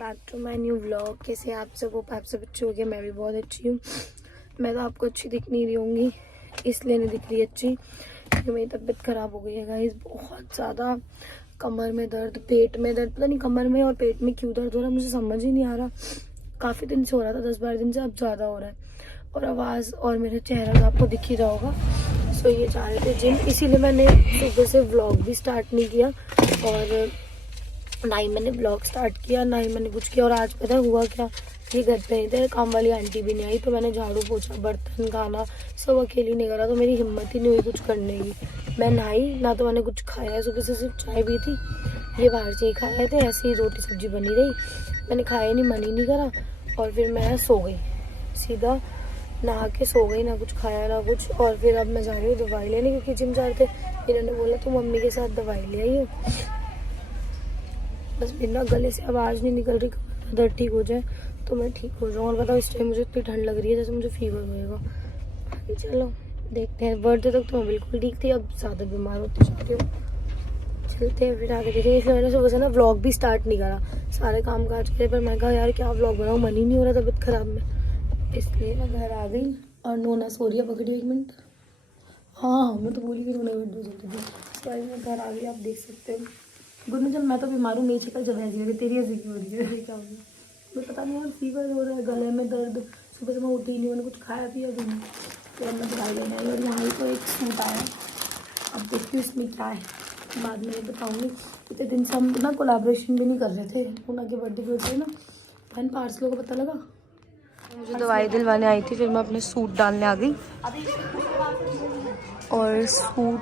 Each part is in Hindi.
Back to my new vlog. कैसे आप सब अच्छे हो गए? मैं भी बहुत अच्छी हूँ। मैं तो आपको अच्छी दिख नहीं रही होंगी, इसलिए नहीं दिख रही अच्छी क्योंकि मेरी तबीयत ख़राब हो गई है गाइस। बहुत ज़्यादा कमर में दर्द, पेट में दर्द, पता नहीं कमर में और पेट में क्यों दर्द हो रहा है, मुझे समझ ही नहीं आ रहा। काफ़ी दिन से हो रहा था, 10-12 दिन से, अब ज़्यादा हो रहा है। और आवाज़ और मेरा चेहरा तो आपको दिख ही रहा होगा। सो ये जा रहे थे जिम, इसीलिए मैंने सुबह से व्लॉग भी स्टार्ट नहीं किया और ना ही मैंने ब्लॉग स्टार्ट किया, ना ही मैंने कुछ किया। और आज पता है हुआ क्या, ये घर पे नहीं थे, काम वाली आंटी भी नहीं आई, तो मैंने झाड़ू पोछा, बर्तन, खाना सब अकेली नहीं करा, तो मेरी हिम्मत ही नहीं हुई कुछ करने की। मैं नहाई ना, तो मैंने कुछ खाया, सुबह से सिर्फ चाय भी थी, ये बाहर से ही खाए थे, ऐसे ही रोटी सब्जी बनी रही, मैंने खाया नहीं, मन ही नहीं करा। और फिर मैं सो गई, सीधा नहा के सो गई, ना कुछ खाया ना कुछ। और फिर अब मैं जा रही हूँ दवाई लेने, क्योंकि जिम जा रहे थे, इन्होंने बोला तो मम्मी के साथ दवाई ले आई हूँ। बस बिना गले से आवाज़ नहीं निकल रही, कमर दर्द ठीक हो जाए तो मैं ठीक हो जाऊँ। और बताओ इस टाइम मुझे इतनी ठंड लग रही है जैसे मुझे फीवर होएगा। चलो देखते हैं, बर्थडे तक तो मैं बिल्कुल ठीक थी, अब ज़्यादा बीमार होती जाती हूँ। चलते हैं फिर आगे देखेंगे। इसलिए मैंने सुबह से ना व्लॉग भी स्टार्ट नहीं करा, सारे काम काज करे, पर मैं कहा यार क्या व्लॉग बनाऊँ, मन ही नहीं हो रहा तबीयत ख़राब में, इसलिए मैं घर आ गई। और नोना सो रही है, पकड़िए एक मिनट। हाँ मैं तो भूल गई, नोना बर्थडे चलती थी, सॉरी मैं घर आ गई, आप देख सकते हो। गुड चल, मैं तो बीमार हूँ, मेरी शक्ल जब ऐसी हो रही, तेरी ऐसी क्यों हो रही है? क्या हो गया मुझे पता नहीं, और फीवर हो रहा है, गले में दर्द, सुबह से मैं उठी नहीं, मैंने कुछ खाया पिया भी नहीं, फिर मैं दवाई लेने आई। और यहाँ तो एक सूट आया, अब देखती हूँ इसमें क्या है, बाद में बताऊँगी। इतने दिन से हम ना कोलैबोरेशन भी नहीं कर रहे थे, पूना के बर्थडे की वजह से ना बहन पार्सलों को पता लगा। मुझे दवाई दिलवाने आई थी, फिर मैं अपने सूट डालने आ गई, और सूट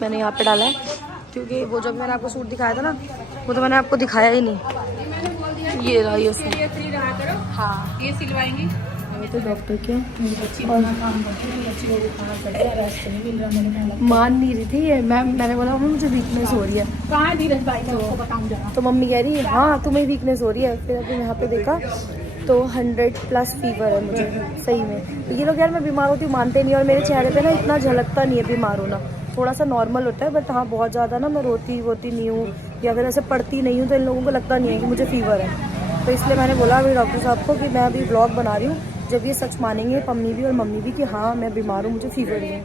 मैंने यहाँ पे डाला है, क्योंकि वो जब मैंने आपको सूट दिखाया था ना, वो तो मैंने आपको दिखाया ही नहीं। ये रहा ये सूट, हाँ ये सिलवाएंगी तो डॉक्टर के और मान नहीं रही थी ये, मैंने बोला मम्मी मुझे वीकनेस हो रही है, कहाँ धीरज भाई का आपको बताऊं जरा। तो मम्मी कह रही है हाँ तुम्हें वीकनेस हो रही है। फिर अभी यहाँ पे देखा तो 100+ फीवर है मुझे सही में। ये लोग यार मैं बीमार होती हूँ मानते नहीं, और मेरे चेहरे पे ना इतना झलकता नहीं है बीमार होना, थोड़ा सा नॉर्मल होता है, बट हाँ बहुत ज़्यादा ना मैं रोती नहीं हूँ या फिर ऐसे पड़ती नहीं हूँ, तो इन लोगों को लगता नहीं है कि मुझे फीवर है। तो इसलिए मैंने बोला अभी डॉक्टर साहब को कि मैं अभी ब्लॉग बना रही हूँ, जब ये सच मानेंगे पम्मी भी और मम्मी भी कि हाँ मैं बीमार हूँ, मुझे फीवर है।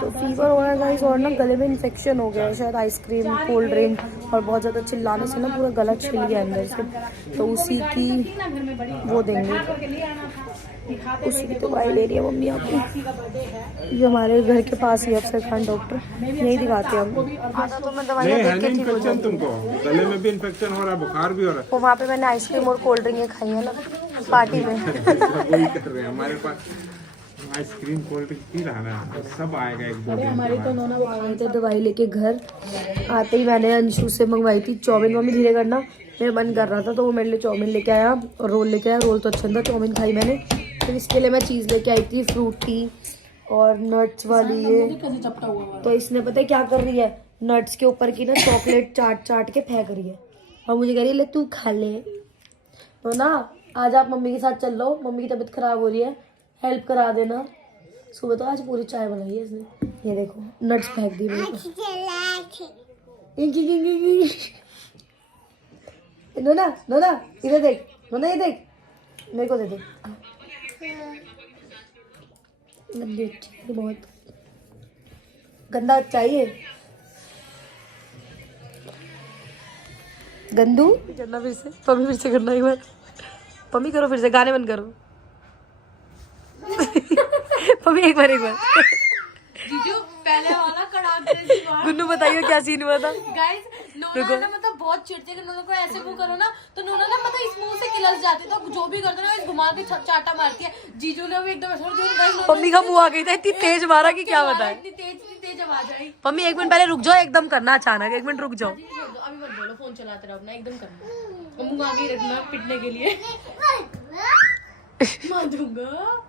तो फीवर हो रहा है गाइस, और ना गले में इन्फेक्शन हो गया है शायद, आइसक्रीम कोल्ड ड्रिंक और बहुत ज़्यादा चिल्लाने से ना पूरा गला छिल गया अंदर से, तो उसी की वो देंगे, उसी की दवाई ले रही है मम्मी आपकी। ये हमारे घर के पास ही अफसर खान डॉक्टर, यही दिखाते हैं हम। तो मैं दवाइयाँ देख के ठीक हो जाऊँ। तुमको गले में भी इन्फेक्शन हो रहा है, बुखार भी हो रहा है। वो वहाँ पे मैंने आइसक्रीम और कोल्ड ड्रिंक खाई है ना पार्टी में। वही कर रहे हैं, हमारे पास आइसक्रीम कोल्ड ड्रिंक पी रहा है, सब आएगा एक दो दिन। हमारे तो नोना आ गए थे दवाई लेके घर, आते ही मैंने अंशु से मंगवाई थी चाउमीन। मम्मी धीरे करना, मेरा मन कर रहा था तो वो मेरे लिए चाउमीन लेके आया और रोल लेके आया। रोल तो अच्छा था, चाउमीन खाई मैंने। फिर इसके लिए मैं चीज़ लेके आई थी फ्रूटी और नट्स वाली ये। तो इसने पता है क्या कर रही है, नट्स के ऊपर की ना चॉकलेट चाट के फेंक रही है, और मुझे कह रही है ले तू खा ले। तो ना आज आप मम्मी के साथ चल लो, मम्मी की तबीयत खराब हो रही है, हेल्प करा देना। सुबह तो आज पूरी चाय बनाई है इसने, ये देखो नट्स फेंक दी मेरे को। नोना नोना इधर देख, नोना ये देख, मेरे को दे दे। बहुत गंदा चाहिए, गंदू करना फिर से, पम्मी फिर से करना एक बार, पम्मी करो फिर से, गाने बंद करो। पम्मी एक बार जीजू पहले वाला कड़ाक। गुन्नू बताइए क्या सीन हुआ था। गाइस नोना ना मतलब बहुत चिढ़ती है कि नोना को ऐसे वो करो ना, तो नोना ना मतलब इस मुंह से किलस जाती है, तो जो भी करते ना इस घुमा के चाटा मारती है। जीजू ने भी एकदम ऐसा पम्मी का मुंह आ गई था, इतनी तेज मारा कि क्या बताए। इतनी तेज आवाज आई। पम्मी एक मिनट पहले रुक जाओ, एकदम करना अचानक, एक मिनट रुक जाओ। अभी मत बोलो, फोन चलाते रहो अपना, एकदम करना, मुंह आगे रखना पिटने के लिए। मार दूंगा।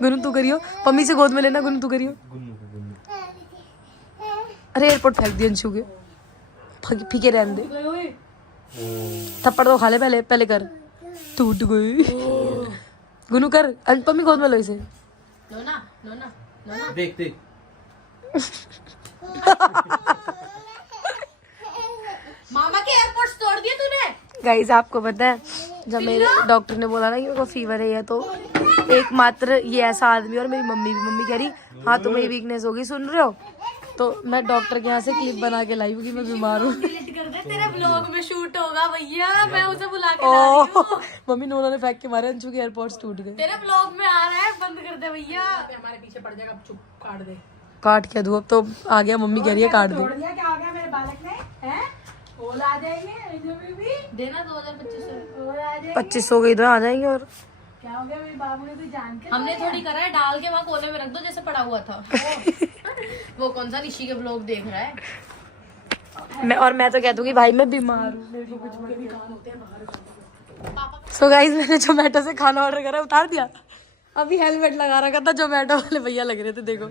गुन्नू तू करियो, पम्मी से गोद में लेना, गुन्नू तू करियो। अरे एयरपोर्ट फेंक दिया अंशु के, फीके रहने दे, थप्पड़ तो खा ले, पहले कर, टूट गई। गुन्नू कर, पम्मी गोद में लो इसे। नोना नोना नोना देख देख मामा के गाइस आपको पता है जब मेरे डॉक्टर ने बोला ना कि मेरे को फीवर है, तो एकमात्र ये ऐसा आदमी और मेरी मम्मी कह रही हाँ तुम्हें वीकनेस होगी, सुन रहे हो? तो मैं डॉक्टर के यहाँ से क्लिप बना के लाई हूँ कि मैं बीमार हूँ। तेरे ब्लॉग में शूट होगा भैया, मैं उसे बुला के ला रही हूँ। मम्मी ने उन्होंने फेंक के मारे, अंशु के एयरपोर्ट्स टूट गए। तेरे ब्लॉग में आ रहा है, बंद कर दे भैया। हमारे पीछे पड़ जाएगा, चुप काट दे। काट क्या दूँ, अब तो आ गया, मम्मी कह रही है काट दो। क्या हो गया मेरे बालक में हैं? और आ जाएंगे देना 2500 के इधर आ जाएंगे। और क्या हो गया मेरे बाबू ने, तो जान के हमने थोड़ी करा है, डाल के वहाँ कोने में रख दो जैसे पड़ा हुआ था। वो कौन सा निशी के ब्लॉग देख रहा है? मैं तो कह दूंगी भाई मैं बीमार हूँ, मेरे को कुछ। सो गाइस मैंने जोमेटो से खाना ऑर्डर करा, उतार दिया। अभी हेलमेट लगा रखा था, जोमेटो वाले भैया लग रहे थे, देखो।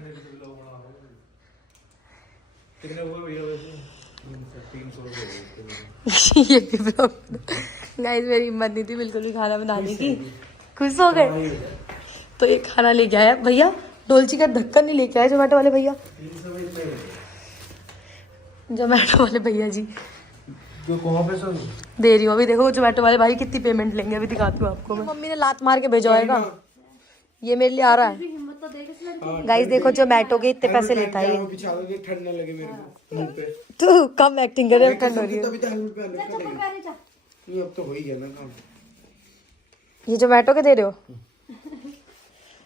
ये भी गाइस मेरी हिम्मत नहीं थी बिल्कुल भी खाना बनाने की। खुश हो गए तो ये खाना लेके आया भैया, डोलची का ढक्कन नहीं लेके आए जोमेटो वाले भैया। जोमेटो वाले भैया जी जो कहाँ पे सर दे रही हूँ अभी, देखो जोमेटो वाले भाई कितनी पेमेंट लेंगे, अभी दिखाती हूँ आपको मैं। मम्मी ने लात मार के भेजवाएगा, ये मेरे लिए आ रहा है। गाइस देखो जोमेटो के इतने पैसे लेता है ये। ठंड ना लगे मेरे को मुंह पे। तू कम एक्टिंग कर रहा है, ठंड हो रही है। तभी तो हेलमेट पहन रखा है। अब तो हो ही गया ना काम। ये जोमेटो के दे रहे हो?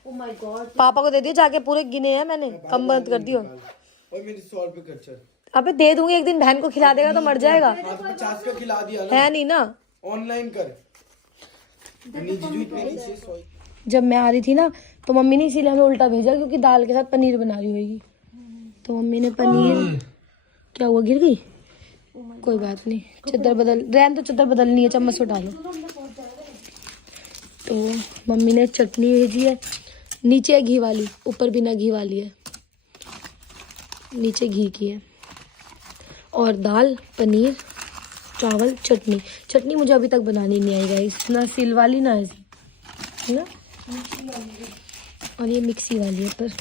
Oh my God. पापा को दे दियो जाके, पूरे गिने हैं मैंने, कम बंद कर दियो। और मेरी 100 रुपए खर्चा। अबे दे दूंगी, एक दिन बहन को खिला देगा तो मर जाएगा। 50 का खिला दिया ना। है नहीं ना, ऑनलाइन कर। जीजू इतने जब मैं आ रही थी ना तो मम्मी ने इसीलिए हमें उल्टा भेजा, क्योंकि दाल के साथ पनीर बना रही होगी। तो मम्मी ने पनीर, क्या हुआ, गिर गई? कोई बात नहीं, चद्दर बदल रहन तो, चद्दर बदलनी है, चम्मच उठा लो। तो मम्मी ने चटनी भेजी है, नीचे है घी वाली, ऊपर बिना घी वाली है, नीचे घी की है। और दाल, पनीर, चावल, चटनी। चटनी मुझे अभी तक बनानी नहीं आई गाइस, ना सिल वाली ना ऐसी, है ना। और ये मिक्सी वाली है पर।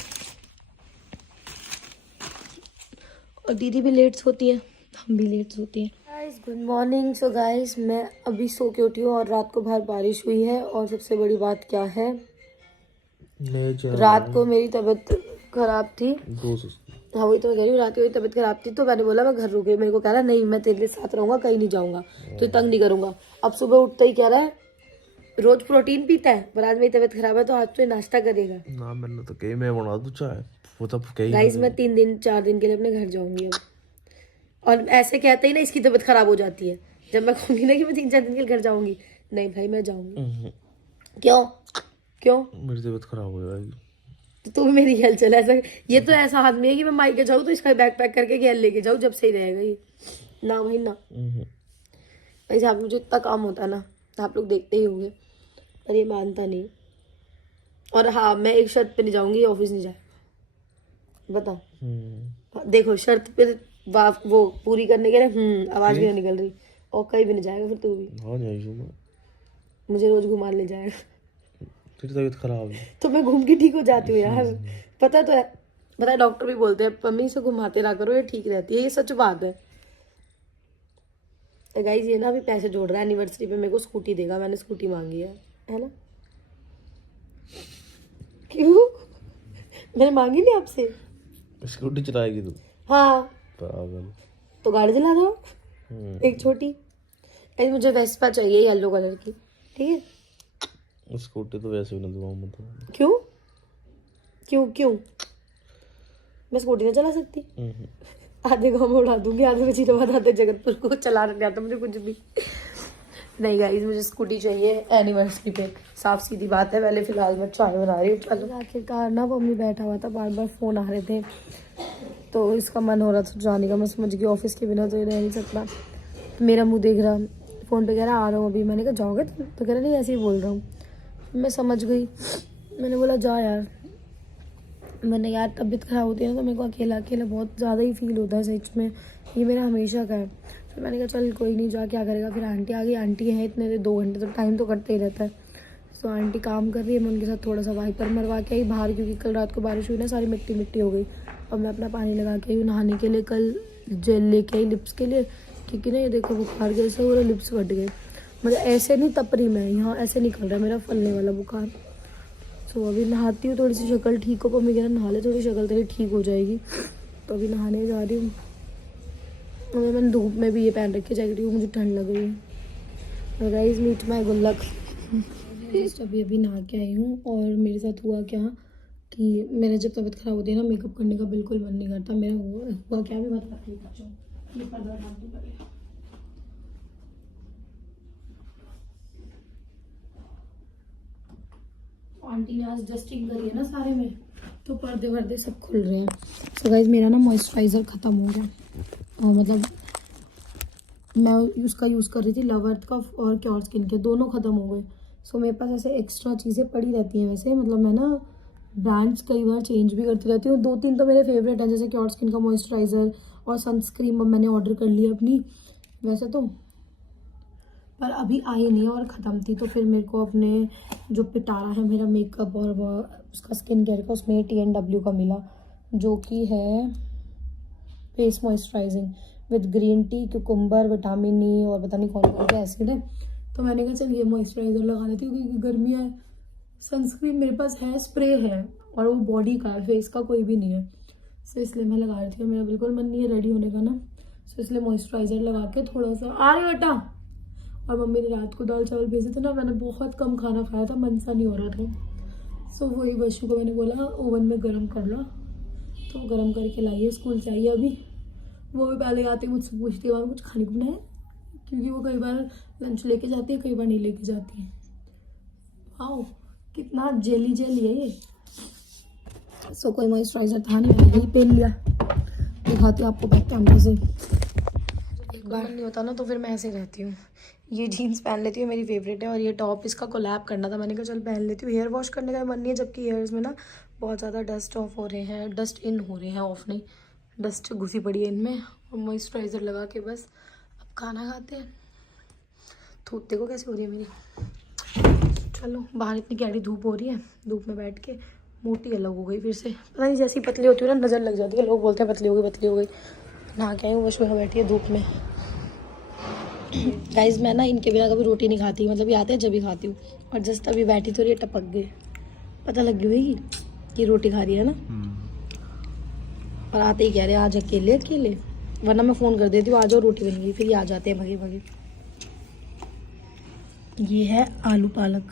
और दीदी भी लेट सोती है, हम भी लेट सोती हैं। Guys good morning. So guys मैं अभी सो के उठी हूँ और रात को बाहर बारिश हुई है। और सबसे बड़ी बात क्या है, रात को मेरी तबीयत खराब थी। हाँ वही तो कह रही हूँ, रात को मेरी तबीयत खराब थी, तो मैंने बोला मैं घर रुके। मेरे को कह रहा नहीं मैं तेरे साथ रहूंगा, कहीं नहीं जाऊंगा, तो तंग नहीं करूंगा। अब सुबह उठते ही कह रहा है रोज प्रोटीन पीता है, पर आज मेरी तबीयत खराब है तो आज तो नाश्ता करेगा ना। मैंने तो कही मैं बना दूं चाय, वो तो कही। गाइस मैं 3-4 दिन के लिए अपने घर जाऊंगी अब। और ऐसे कहते ही ना इसकी तबीयत खराब हो जाती है, जब मैं कहूंगी ना कि मैं 3-4 दिन के लिए घर जाऊंगी, नहीं भाई मैं जाऊंगी। क्यों क्यों? मेरी तबीयत खराब हो जाएगी तो तू भी मेरी ख्याल चल। ऐसा ये तो ऐसा आदमी है कि मैं मायके जाऊँ तो इसका बैग पैक करके ख्याल लेके जाऊँ, जब सही रहेगा ये। ना भाई ना, भाई साहब मुझे इतना काम होता है ना, आप लोग देखते ही होंगे, पर ये मानता नहीं। और हाँ मैं एक शर्त पे नहीं जाऊंगी, ऑफिस नहीं जाएगा, बताओ। देखो शर्त पे वो पूरी करने के लिए आवाज भी नहीं निकल रही, और कहीं भी नहीं जाएगा फिर तू भी। हाँ जाइए, मुझे रोज घुमा ले जाएगा, तेरी तबीयत खराब है तो मैं घूम के ठीक हो जाती हूँ यार, पता तो है। पता है डॉक्टर भी बोलते हैं मम्मी से घुमाते रहा करो, ये ठीक रहती है, ये सच बात है। गाइस ये ना अभी पैसे जोड़ रहा है, एनिवर्सरी पे मेरे को स्कूटी देगा, मैंने स्कूटी मांगी है ना। क्यों? मैंने मांगी नहीं आपसे। स्कूटी चलाएगी तू? हाँ पागल, तो गाड़ी दिला दो एक छोटी। अरे मुझे वेस्पा चाहिए येलो कलर की, ठीक है। स्कूटी तो वैसे भी ना दूंगा मैं तो। क्यों क्यों क्यों? मैं स्कूटी नहीं चला सकती, आधे गाँव में उड़ा दूंगी, आधे वजीराबाद, आधे जगतपुर को चलाने नहीं आता मुझे कुछ भी। नहीं गाइस मुझे स्कूटी चाहिए एनिवर्सरी पे, साफ सीधी बात है। पहले फिलहाल मैं चाय बना रही हूँ। चलो आखिरकार ना मम्मी बैठा हुआ था, बार बार फोन आ रहे थे, तो इसका मन हो रहा था जाने का। मैं समझ गई ऑफिस के बिना तो ये रह नहीं सकता। मेरा मुंह देख रहा, फ़ोन पे कह रहा आ रहा हूँ अभी। मैंने कहा जाओगे तुम? तो कह रहा नहीं ऐसे ही बोल रहा हूँ। मैं समझ गई, मैंने बोला जा यार। मैंने यार तबीयत खराब होती है ना तो मेरे को अकेला अकेला बहुत ज़्यादा ही फील होता है सच में, ये मेरा हमेशा का है। फिर मैंने कहा चल कोई नहीं, जा क्या करेगा। फिर आंटी आ गई, आंटी है इतने देर 2 घंटे तो टाइम तो कटते ही रहता है। तो आंटी काम कर रही है, मैं उनके साथ थोड़ा सा वाइपर मरवा के आई बाहर, क्योंकि कल रात को बारिश हुई ना, सारी मिट्टी मिट्टी हो गई। और मैं अपना पानी लगा के आई नहाने के लिए, कल जेल लेके आई लिप्स के लिए, क्योंकि ना ये देखो बुखार जैसे हो रहा, लिप्स फट गए। मतलब ऐसे नहीं तपरी में, यहाँ ऐसे निकल रहा है मेरा फलने वाला बुखार। सो अभी नहाती हूँ, थोड़ी सी शक्ल ठीक हो, मम्मी कह रहा नहा ले, थोड़ी शक्ल तेरी ठीक हो जाएगी। तो अभी नहाने जा रही हूँ। अभी मैंने धूप में भी ये पहन रखी है जैकेट, मुझे ठंड लग रही है। गाइस मीट माय गुल्लक। अभी नहा के आई हूँ और मेरे साथ हुआ क्या कि मेरा जब तबीयत खराब होती है ना, मेकअप करने का बिल्कुल मन नहीं करता। मेरा हुआ क्या भी बताती हूँ। ये पर्दा हटा दूँ पहले। आंटी ने आज डस्टिंग करी है ना सारे में, तो पर्दे वर्दे सब खुल रहे हैं। सो गाइस मेरा ना मॉइस्चराइज़र ख़त्म हो गया, और मतलब मैं उसका यूज़ कर रही थी लव अर्थ का और क्योर स्किन के, दोनों ख़त्म हो गए। सो मेरे पास ऐसे एक्स्ट्रा चीज़ें पड़ी रहती हैं वैसे, मतलब मैं ना ब्रांड्स कई बार चेंज भी करती रहती हूँ। 2-3 तो मेरे फेवरेट हैं, जैसे क्योर स्किन का मॉइस्चराइज़र और सनस्क्रीन मैंने ऑर्डर कर लिया अपनी वैसे तो, पर अभी आई नहीं है और ख़त्म थी। तो फिर मेरे को अपने जो पिटारा है मेरा मेकअप और उसका स्किन केयर का, उसमें TNW का मिला, जो कि है face moisturising with green tea, cucumber, vitamin E और पता नहीं कौन कौन सा एसिड है। तो मैंने कहा चल ये मॉइस्चराइज़र लगा लेती हूँ, क्योंकि गर्मियाँ है। सनस्क्रीन मेरे पास है, स्प्रे है, और वो बॉडी का है, फेस का कोई भी नहीं है। सो इसलिए मैं लगा रही थी। मेरा बिल्कुल मन नहीं है रेडी होने का ना, सो इसलिए मॉइस्चराइज़र लगा के थोड़ा सा आ रही बेटा। और मम्मी ने रात को दाल चावल भेजे थे ना, मैंने बहुत कम खाना खाया था, मन सा नहीं हो रहा था। सो वही वशु को मैंने बोला ओवन में गर्म कर ला, तो गर्म करके लाइए, स्कूल से आई है अभी। वो भी पहले आते मुझसे पूछती है वहाँ कुछ खाने को बनाए, क्योंकि वो कई बार लंच लेके जाती है, कई बार नहीं लेके जाती है। आओ कितना जेली जेली है ये। सो कोई मॉइस्चराइज़र था नहीं, मैंने यही पहन लिया। दिखाती हूँ आपको बैक कैमरे से। एक बार नहीं होता ना तो फिर मैं ऐसे रहती हूँ। ये जीन्स पहन लेती हूँ, मेरी फेवरेट है, और ये टॉप इसका कोलैब करना था, मैंने कहा चल पहन लेती हूँ। हेयर वॉश करने का मन नहीं है, जबकि हेयर्स में ना बहुत ज़्यादा डस्ट ऑफ हो रहे हैं, डस्ट इन हो रहे हैं, ऑफ नहीं, डस्ट घुसी पड़ी है इनमें। और मॉइस्चराइज़र लगा के बस अब खाना खाते हैं। धूप देखो कैसी हो रही है मेरी। चलो बाहर इतनी गहरी धूप हो रही है, धूप में बैठ के मोटी अलग हो गई फिर से, पता नहीं जैसी पतली होती है ना नज़र लग जाती है, लोग बोलते हैं पतली हो गई पतली हो गई। नहा के आई हूँ, बस में बैठी है धूप में। गाइज मैं ना इनके बिना कभी रोटी नहीं खाती, मतलब ये आते हैं जब भी खाती हूँ। और जस्ट अभी बैठी तो ये टपक गए, पता लग गई होगी कि रोटी खा रही है ना। और आते ही कह रहे हैं आज अकेले अकेले, वरना मैं फ़ोन कर देती हूँ आ जाओ रोटी बन गई, फिर ये आ जाते हैं भगे भगे। ये है आलू पालक,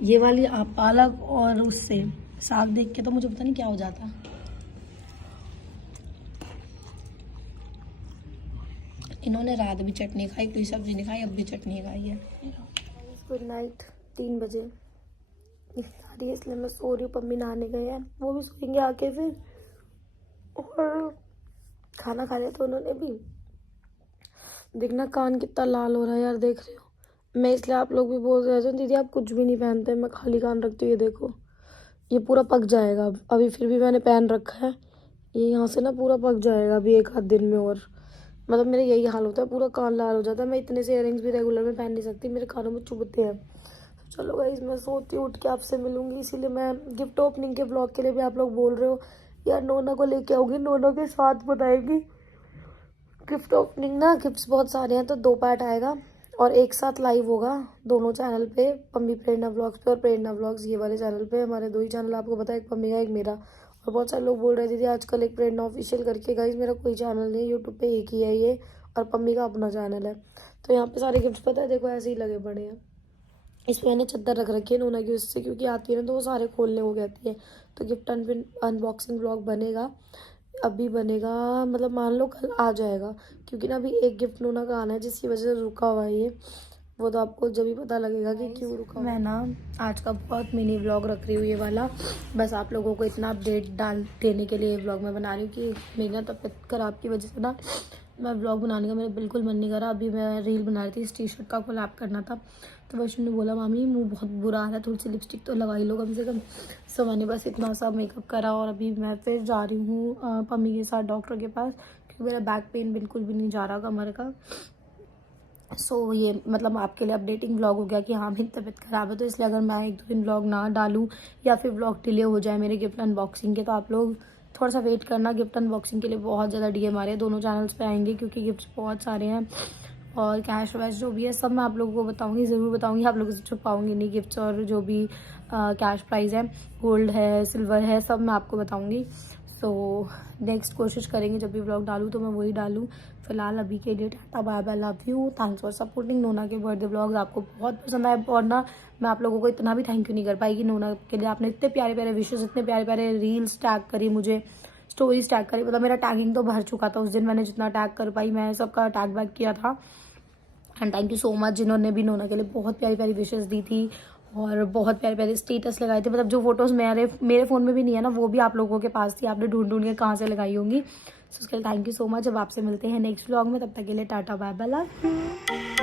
ये वाली आप पालक, और उससे साग देख के तो मुझे पता नहीं क्या हो जाता। इन्होंने रात भी चटनी खाई, कोई सब्जी नहीं खाई, अब भी चटनी खाई है। Good night. 3 बजे आ रही है, इसलिए मैं सो रही हूँ। पम्मी नहाने गए हैं, वो भी सोएंगे आके फिर, और खाना खा लिया तो उन्होंने भी। देखना कान कितना लाल हो रहा है यार, देख रहे हो। मैं इसलिए आप लोग भी बोल रहे थे दीदी आप कुछ भी नहीं पहनते, मैं खाली कान रखती हूँ। ये देखो ये पूरा पक जाएगा अभी, फिर भी मैंने पहन रखा है। ये यहाँ से ना पूरा पक जाएगा अभी 1 आध दिन में, और मतलब मेरा यही हाल होता है, पूरा कान लाल हो जाता है। मैं इतने से इयररिंग्स भी रेगुलर में पहन नहीं सकती, मेरे कानों में चुभते हैं। चलो गाइस मैं सोती हूँ, उठ के आपसे मिलूंगी। इसीलिए मैं गिफ्ट ओपनिंग के ब्लॉग के लिए भी आप लोग बोल रहे हो यार नोना को लेके आओगी, नोना के साथ बताएगी गिफ्ट ओपनिंग ना। गिफ्ट्स बहुत सारे हैं, तो 2 पार्ट आएगा और एक साथ लाइव होगा दोनों चैनल पे, पम्मी प्रेरणा व्लॉग्स पे और प्रेरणा व्लॉग्स ये वाले चैनल पे। हमारे 2 ही चैनल आपको पता है, एक पम्मी का एक मेरा। और बहुत सारे लोग बोल रहे थे आजकल एक प्रेरणा ऑफिशियल करके, गाइज मेरा कोई चैनल नहीं है, यूट्यूब पे एक ही है ये, और पम्मी का अपना चैनल है। तो यहाँ पे सारे गिफ्ट्स पता है देखो ऐसे ही लगे पड़े हैं। इस पर मैंने चद्दर रख रखी है नोना की, उससे क्योंकि आती है ना तो वो सारे खोलने हो कहती है। तो गिफ्ट अनबॉक्सिंग व्लॉग बनेगा, अभी बनेगा, मतलब मान लो कल आ जाएगा, क्योंकि ना अभी एक गिफ्ट नोना का आना है जिसकी वजह से रुका हुआ है ये। वो तो आपको जब ही पता लगेगा कि क्यों रुका। मैं ना आज का बहुत मिनी व्लॉग रख रही हूँ ये वाला, बस आप लोगों को इतना अपडेट डाल देने के लिए ये व्लॉग मैं बना रही हूँ कि मेरी ना तबीयत खराब की वजह से ना मैं व्लॉग बनाने का मेरा बिल्कुल मन नहीं कर रहा। अभी मैं रील बना रही थी, इस टी-शर्ट का कोलैब करना था, तो वैष्णु ने बोला मामी मुँह बहुत बुरा आ रहा है, थोड़ी सी लिपस्टिक तो लगा ही लो कम से कम। सो मैंने बस इतना सा मेकअप करा, और अभी मैं फिर जा रही हूँ पम्मी के साथ डॉक्टर के पास, क्योंकि मेरा बैक पेन बिल्कुल भी नहीं जा रहा कमर का। सो ये मतलब आपके लिए अपडेटिंग व्लॉग हो गया कि हाँ मेरी तबीयत ख़राब है, तो इसलिए अगर मैं 1-2 दिन व्लॉग ना डालूँ या फिर व्लॉग डिले हो जाए मेरे गिफ्ट अनबॉक्सिंग के, तो आप लोग थोड़ा सा वेट करना। गिफ्ट अनबॉक्सिंग के लिए बहुत ज़्यादा DM आ रहे हैं, दोनों चैनल्स पे आएंगे क्योंकि गिफ्ट्स बहुत सारे हैं। और कैश वैश जो भी है सब मैं आप लोगों को बताऊंगी, ज़रूर बताऊंगी, आप लोगों से छुपाऊंगी नहीं गिफ्ट्स और जो भी कैश प्राइस है, गोल्ड है, सिल्वर है, सब मैं आपको बताऊंगी। सो नेक्स्ट कोशिश करेंगे जब भी व्लॉग डालूँ तो मैं वही डालूँ। फिलहाल अभी के लिए tata bye bye, love you, thanks for supporting. Nona के बर्थडे व्लॉग्स आपको बहुत पसंद आए और ना मैं आप लोगों को इतना भी थैंक यू नहीं कर पाई कि नोना के लिए आपने इतने प्यारे प्यारे विशेष, इतने प्यारे प्यारे रील्स टैग करी, मुझे स्टोरीज टैग करी। मतलब मेरा टैगिंग तो भर चुका था उस दिन, मैंने जितना टैग कर पाई मैं सबका टैग बैक किया था। And thank you so much जिन्होंने भी नोना के लिए बहुत प्यारी प्यारी विशेस दी थी और बहुत प्यारे प्यारे स्टेटस लगाए थे। मतलब जो फोटोज़ मेरे फ़ोन में भी नहीं है ना, वो भी आप लोगों के पास थी, आपने ढूंढ ढूंढ के कहाँ से लगाई होंगी। सो उसके लिए थैंक यू सो मच। अब आपसे मिलते हैं नेक्स्ट व्लॉग में, तब तक के लिए tata bye bye, love you.